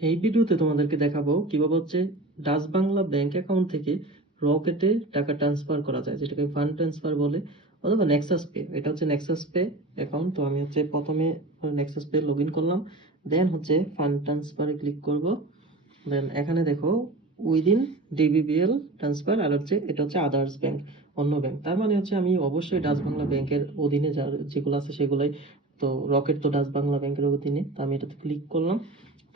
এই ভিডিওতে তোমাদেরকে দেখাবো কীভাবে হচ্ছে ডাচ বাংলা ব্যাংক অ্যাকাউন্ট থেকে রকেটে টাকা ট্রান্সফার করা যায়, যেটাকে ফান্ড ট্রান্সফার বলে, অথবা নেক্সাস পে এটা হচ্ছে নেক্সাস পে অ্যাকাউন্ট তো আমি হচ্ছে প্রথমে নেক্সাস পে লগ ইন করলাম দেন হচ্ছে ফান্ড ট্রান্সফারে ক্লিক করব। দেন এখানে দেখো উইদিন ডিবিবিএল ট্রান্সফার আর হচ্ছে এটা হচ্ছে আদার্স ব্যাংক অন্য ব্যাংক তার মানে হচ্ছে আমি অবশ্যই ডাচ বাংলা ব্যাংকের অধীনে যা যেগুলো আছে সেগুলোই, তো রকেট তো ডাচ বাংলা ব্যাংকের অধীনে, তো আমি এটাতে ক্লিক করলাম।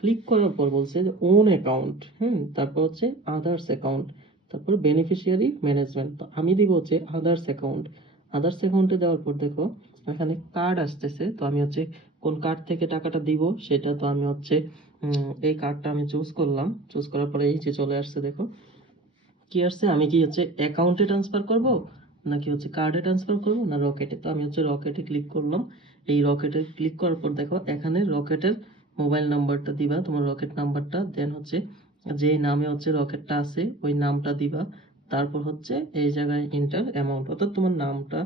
ক্লিক করার পর বলছে যে ওন অ্যাকাউন্ট হুম, তারপর হচ্ছে আদার্স অ্যাকাউন্ট তারপর বেনিফিশিয়ারি ম্যানেজমেন্ট তো আমি দিব হচ্ছে আদার্স অ্যাকাউন্ট আদার্স অ্যাকাউন্টে দেওয়ার পর দেখো এখানে কার্ড আসতেছে, তো আমি হচ্ছে কোন কার্ড থেকে টাকাটা দিব সেটা তো আমি হচ্ছে এই কার্ডটা আমি চুজ করলাম চুজ করার পরে এই যে চলে আসছে দেখো, কি আসছে? আমি কি হচ্ছে অ্যাকাউন্টে ট্রান্সফার করব, নাকি হচ্ছে কার্ডে ট্রান্সফার করব, না রকেটে তো আমি হচ্ছে রকেটে ক্লিক করলাম, এই রকেটে ক্লিক করার পর দেখো এখানে রকেটের মোবাইল নাম্বারটা দিবা, তোমার রকেট নাম্বারটা দেন হচ্ছে যেই নামে হচ্ছে রকেটটা আছে, ওই নামটা দিবা, তারপর হচ্ছে এই জায়গায় ইন্টার অ্যামাউন্ট অর্থাৎ তোমার নামটা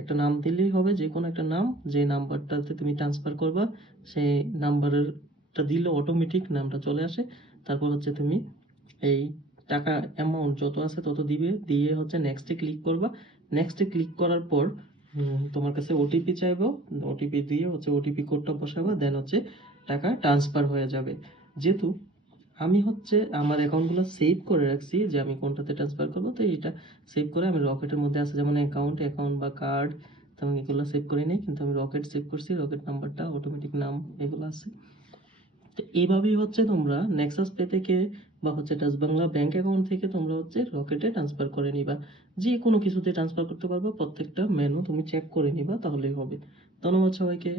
একটা নাম দিলেই হবে যে কোনো একটা নাম যে নাম্বারটাতে তুমি ট্রান্সফার করবা, সেই নাম্বারেরটা দিলে অটোমেটিক নামটা চলে আসে, তারপর হচ্ছে তুমি এই টাকা অ্যামাউন্ট যত আছে তত দিবে, দিয়ে হচ্ছে নেক্সটে ক্লিক করবা নেক্সটে ক্লিক করার পর তোমার কাছে ওটিপি চাইব ওটিপি দিয়ে হচ্ছে ওটিপি কোডটা বসাবা দেন হচ্ছে টাকা ট্রান্সফার হয়ে যাবে। যেহেতু আমি হচ্ছে আমার অ্যাকাউন্টগুলো সেভ করে রাখছি যে আমি কোনটাতে ট্রান্সফার করব, তো এটা সেভ করে আমি রকেটের মধ্যে আছে, যেমন অ্যাকাউন্ট অ্যাকাউন্ট বা কার্ড তো আমি এগুলো সেভ করে নিই, কিন্তু আমি রকেট সেভ করছি, রকেট নাম্বারটা অটোমেটিক নাম এগুলো আছে। তো এইভাবেই হচ্ছে তোমরা নেক্সাস পে থেকে বা হচ্ছে টাচ বাংলা ব্যাংক অ্যাকাউন্ট থেকে তোমরা হচ্ছে রকেটে ট্রান্সফার করে নিবা। যে কোনো কিছুতে ট্রান্সফার করতে পারবা, প্রত্যেকটা মেনু তুমি চেক করে নিবা, তাহলেই হবে। ধন্যবাদ সবাইকে।